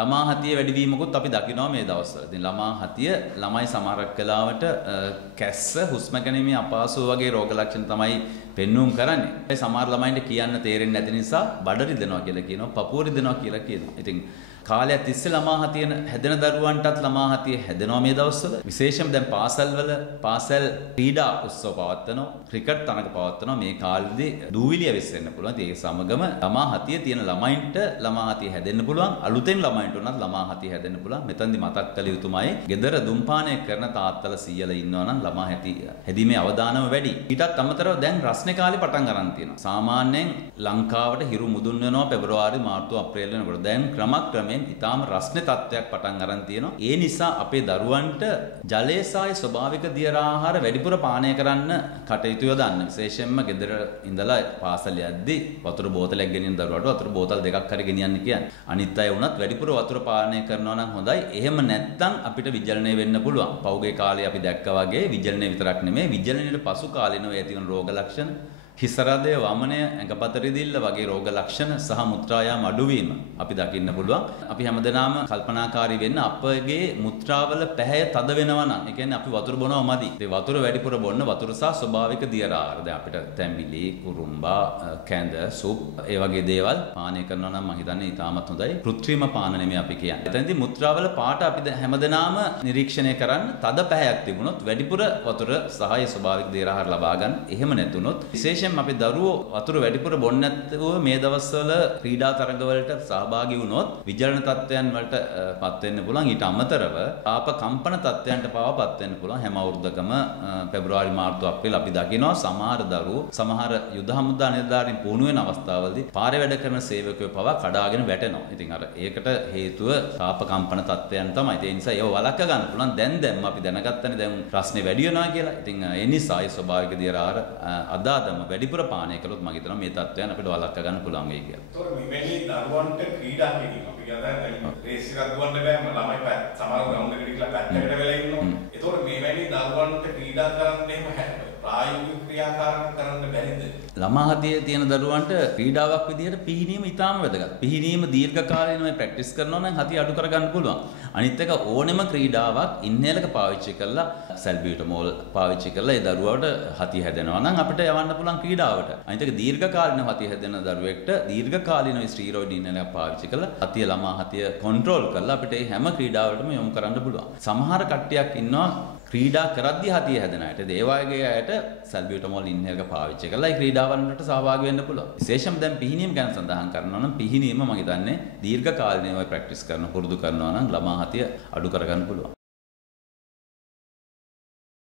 ළමා හතිය වැඩිවීමකුත් අපි දකිනවා මේ දවස්වල. ඉතින් ළමා හතිය ළමයි සමහරක් වෙලාවට කැස්ස හුස්ම ගැනීමේ අපහසුව වගේ රෝග ලක්ෂණ තමයි පෙන්වුම් කරන්නේ. ඒ සමහර ළමයින්ට කියන්න තේරෙන්නේ නැති නිසා බඩ රිදෙනවා කියලා කියනවා, පපුව රිදෙනවා කියලා කියනවා. ඉතින් කාලයක් තිස්සේ ළමා හතිය හැදෙන දරුවන්ටත් ළමා හතිය හැදෙනවා මේ දවස්වල. විශේෂයෙන්ම දැන් පාසල්වල පාසල් ක්‍රීඩා උත්සව පවත්වනවා, ක්‍රිකට් තරඟ පවත්වනවා. මේ කාලෙදී දූවිලිය වෙස්සෙන්න පුළුවන්. ඒ සමගම ළමා හතිය තියෙන ළමයින්ට ළමා හතිය හැදෙන්න පුළුවන්. අලුතෙන් ළමයින්ට උනත් ළමා හතිය හැදෙන්න පුළුවන්. මෙතනදි මතක් කළ යුතුමයි. ගෙදර දුම්පානය කරන තාත්තලා සීයලා ඉන්නවා නම් ළමා හැදීමේ අවදානම වැඩි. ඊටත් අමතරව දැන් රස්නේ කාලේ පටන් ගන්න තියෙනවා. සාමාන්‍යයෙන් ලංකාවට හිරු මුදුන් වෙනවා පෙබරවාරි මාර්තු අප්‍රේල් වෙනකොට. දැන් ක්‍රමක්‍රමයෙන් ඉතාම රස්නේ තත්ත්වයක් පටන් ගන්න තියෙනවා. ඒ නිසා අපේ දරුවන්ට ජලය සහ ස්වභාවික දියර ආහාර වැඩිපුර පානය කරන්න කටයුතු යොදන්න. විශේෂයෙන්ම ගෙදර ඉඳලා පාසල යද්දී වතුර බෝතලයක් ගෙනියන දරුවට වතුර බෝතල් දෙකක් හරි ගෙනියන්න කියන්නේ. අනිත් අය වුණත් වැඩිපුර වතුර පානය කරනවා නම් හොඳයි. එහෙම නැත්නම් අපිට විජලනය වෙන්න පුළුවන්. පෞගේ කාලේ අපි දැක්කා වගේ විජලනය විතරක් නෙමෙයි විජලනයේ පසු කාලිනව ඇති වෙන රෝග ලක්ෂණ හිසරදය වමනය ඇඟපත රිදිල්ල වගේ රෝග ලක්ෂණ සහ මුත්‍රායාම අඩුවීම අපි දකින්න පුළුවන්. අපි හැමදෙනාම කල්පනාකාරී වෙන්න අපගේ මුත්‍රාවල පැහැය තද වෙනවා නම් ඒ කියන්නේ අපි වතුර බොනවා මදි. ඒ වතුර වැඩිපුර බොන්න වතුර සහ ස්වභාවික දියර ආහාර. දැන් අපිට තැඹිලි, කුරුම්බා, කැඳ, සුප් ඒ වගේ දේවල් පානය කරනවා නම් මම හිතන්නේ ඉතාමත් හොඳයි. කෘත්‍රිම පාන නෙමෙයි අපි කියන්නේ. එතෙන්දී මුත්‍රාවල පාට අපි හැමදෙනාම නිරීක්ෂණය කරන්න තද පැහැයක් තිබුණොත් වැඩිපුර වතුර සහ ස්වභාවික දියර ආහාර ලබා ගන්න. එහෙම නැතුනොත් විශේෂයෙන් අපි දරුවෝ වතුර වැඩිපුර බොන්නේ නැතුව මේ දවස්වල ක්‍රීඩා තරඟවලට සහභාගී වුණොත් විජලන තත්ත්වයන් වලට පත් වෙන්න පුළුවන්. ඊට අමතරව තාප කම්පන තත්ත්වයන්ට පවා පත් වෙන්න පුළුවන්. හැම අවුරුද්දකම පෙබරවාරි මාර්තු අප්‍රේල් අපි දකිනවා සමහර දරුවෝ සමහර යුද හමුදා නිලධාරීන් පුහුණු වෙන අවස්ථාවලදී පාරේ වැඩ කරන සේවකයෝ පවා කඩාගෙන වැටෙනවා. ඉතින් අර ඒකට හේතුව තාප කම්පන තත්ත්වයන් තමයි. ඒ නිසා ඒව වළක්ව ගන්න පුළුවන්. දැන් අපි දැනගත්තනේ දැන් රස්නේ වැඩි වෙනවා කියලා. ඉතින් ඒ නිසා ඒ ස්වභාවික දියර ආහාර අදාදම වැඩිපුර පානය කළොත් මම හිතනවා මේ තත්ත්වයන් අපිට වළක්ව ගන්න පුළුවන් වෙයි කියලා. ඒතකොට මෙවැනි දරුවන්ට ක්‍රීඩා කිරීම අපි කියනවා දැන් රේස් එකක් දුවන්න බෑ ළමයි සමහර ග්‍රවුන්ඩ් එකට ගිහලා පැත්තකට වෙලා ඉන්නවා. ඒතකොට මෙවැනි දරුවන්ට ක්‍රීඩා කරන්න එහෙම ප්‍රායෝගික ක්‍රියාකාරකම් කරන්න බැරිද? ළමා හතියේ තියෙන දරුවන්ට ක්‍රීඩාවක් විදිහට පිහිනීම ඉතාම වැදගත්. පිහිනීම දීර්ඝ කාලීනව ප්‍රැක්ටිස් කරනවා නම් හතිය අඩු කරගන්න පුළුවන්. අනිත් එක ඕනෙම ක්‍රීඩාවක් ඉන්හේල් එක පාවිච්චි කරලා සල්බියුටමෝල් පාවිච්චි කරලා ඒ දරුවාට හතිය හැදෙනවා නම් අපිට යවන්න පුළුවන් ක්‍රීඩාවට. අනිත් එක දීර්ඝ කාලීනව හතිය හැදෙන දරුවෙක්ට දීර්ඝ කාලීනව ස්ටීරොයිඩ් ඉන්හේල් එක පාවිච්චි කරලා හතිය ළමා හතිය කන්ට්‍රෝල් කරලා අපිට මේ හැම ක්‍රීඩාවකටම යොමු කරන්න පුළුවන්. සමහර කට්ටියක් ඉන්නවා ක්‍රීඩා කරද්දී හතිය හැදෙන අයට. ඒ වගේ අයට සල්බියුටමෝල් ඉන්හේල් එක පාවිච්චි කරලා ඒ ක්‍රීඩාවන්ට සහභාගී වෙන්න පුළුවන්. විශේෂයෙන්ම දැන් පිහිනීම ගැන සඳහන් කරනවා නම් පිහිනීම මම හිතන්නේ දීර්ඝ කාලීනව ප්‍රැක්ටිස් කරන පුරුදු කරනවා නම් ළමා හතිය අඩු කරගන්න පුළුවන්.